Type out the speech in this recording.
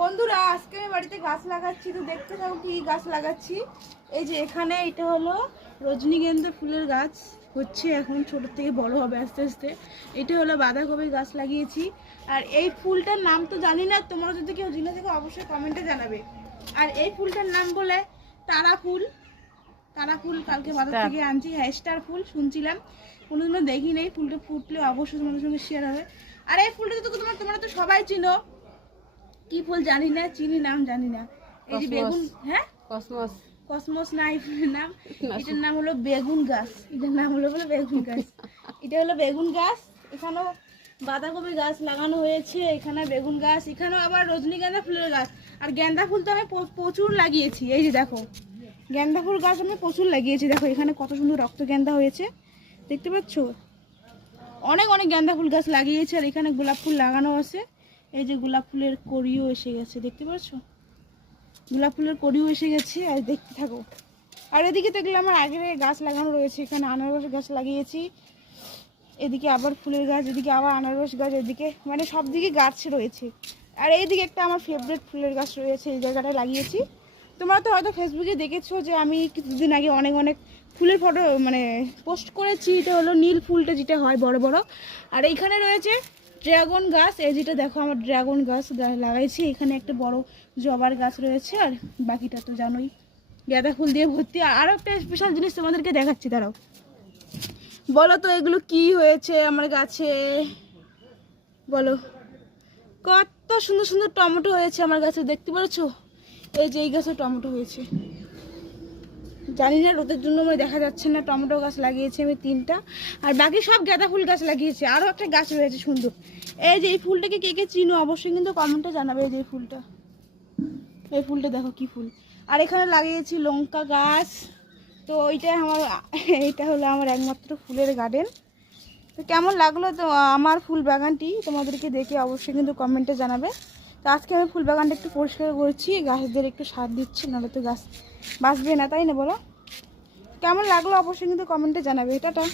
বন্ধুরা আজকে আমি বাড়িতে গাছ লাগাচ্ছি, তো দেখতে থাকো কি গাছ লাগাচ্ছি। এই যে এখানে এটা হলো রজনীগন্ধা ফুলের গাছ, হচ্ছে এখন ছোট থেকে বড় হবে আস্তে আস্তে। এটা হলো বাঁধাকপির গাছ লাগিয়েছি। আর এই ফুলটার নাম তো জানি না, তোমরা যদি কেউ জেনে থাকো অবশ্যই কমেন্টে জানাবে। আর এই ফুলটার নাম বলে তারা ফুল। তারা ফুল কালকে বাজার থেকে আনছি। হ্যাঁ, স্টার ফুল শুনছিলাম, কোনোদিনও দেখি নেই। ফুলটা ফুটলে অবশ্যই তোমাদের সঙ্গে শেয়ার হবে। আর এই ফুলটা তো তোমরা তো সবাই চিনো, কি ফুল জানি না, চিনি নাম জানি না। এই যে বেগুন, হ্যাঁ কসমস, কসমস না, এই ফুলের নাম, এটার নাম হলো বেগুন গাছ। এটার নাম হলো বেগুন গাছ। এটা হলো বেগুন গাছ। এখানেও বাঁধাকপি গাছ লাগানো হয়েছে, এখানে বেগুন গাছ, এখানেও আবার রজনীগন্ধা ফুলের গাছ। আর গেন্দা ফুল তো আমি প্রচুর লাগিয়েছি। এই যে দেখো, গেন্দা ফুল গাছ আমি প্রচুর লাগিয়েছি। দেখো এখানে কত সুন্দর রক্ত গেন্দা হয়েছে, দেখতে পাচ্ছ? অনেক অনেক গেন্দা ফুল গাছ লাগিয়েছে। আর এখানে গোলাপ ফুল লাগানো আছে। এই যে গোলাপ ফুলের কড়িও এসে গেছে, দেখতে পাচ্ছ? গোলাপ ফুলের কড়িও এসে গেছে। আর দেখতে থাকো। আর এদিকে দেখলে আমার আগের গাছ লাগানো রয়েছে, এখানে আনারস গাছ লাগিয়েছি, এদিকে আবার ফুলের গাছ, এদিকে আবার আনারস গাছ, এদিকে মানে সব দিকে গাছ রয়েছে। আর এইদিকে একটা আমার ফেভারিট ফুলের গাছ রয়েছে, এই জায়গাটায় লাগিয়েছি। তোমরা তো হয়তো ফেসবুকে দেখেছো যে আমি কিছুদিন আগে অনেক অনেক ফুলের ফটো মানে পোস্ট করেছি। এটা হলো নীল ফুলটা, যেটা হয় বড় বড়। আর এইখানে রয়েছে ড্রাগন গাছ। এই যেটা দেখো, আমার ড্রাগন গাছ লাগাইছি। এখানে একটা বড় জবার গাছ রয়েছে। আর বাকিটা তো জানোই, গাঁদা ফুল দিয়ে ভর্তি। আরও একটা স্পেশাল জিনিস তোমাদেরকে দেখাচ্ছি, দাঁড়াও। বলো তো এগুলো কি হয়েছে আমার গাছে, বলো? কত সুন্দর সুন্দর টমেটো হয়েছে আমার গাছে, দেখতে পাচ্ছ? এই যে এই গাছে টমেটো হয়েছে, জানি না রোদের জন্য আমার দেখা যাচ্ছে না। টমেটো গাছ লাগিয়েছি আমি 3টা, আর বাকি সব গাঁদা ফুল গাছ লাগিয়েছি। আরও একটা গাছ রয়েছে সুন্দর। এই যে এই ফুলটাকে কে কে চিনো অবশ্যই কিন্তু কমেন্টে জানাবে। এই যে ফুলটা, এই ফুলটা দেখো কি ফুল। আর এখানে লাগিয়েছি লঙ্কা গাছ। তো এইটা হলো আমার একমাত্র ফুলের গার্ডেন। তো কেমন লাগলো তো আমার ফুল বাগানটি, তোমাদেরকে দেখে অবশ্যই কিন্তু কমেন্টে জানাবে। তো আজকে আমি ফুল বাগানটা একটু পরিষ্কার করছি, গাছদের একটু সার দিচ্ছি, নাহলে তো গাছ বাঁচবে না, তাই না বলো? কেমন লাগলো অবশ্যই কিন্তু কমেন্টে জানাবে। টাটা।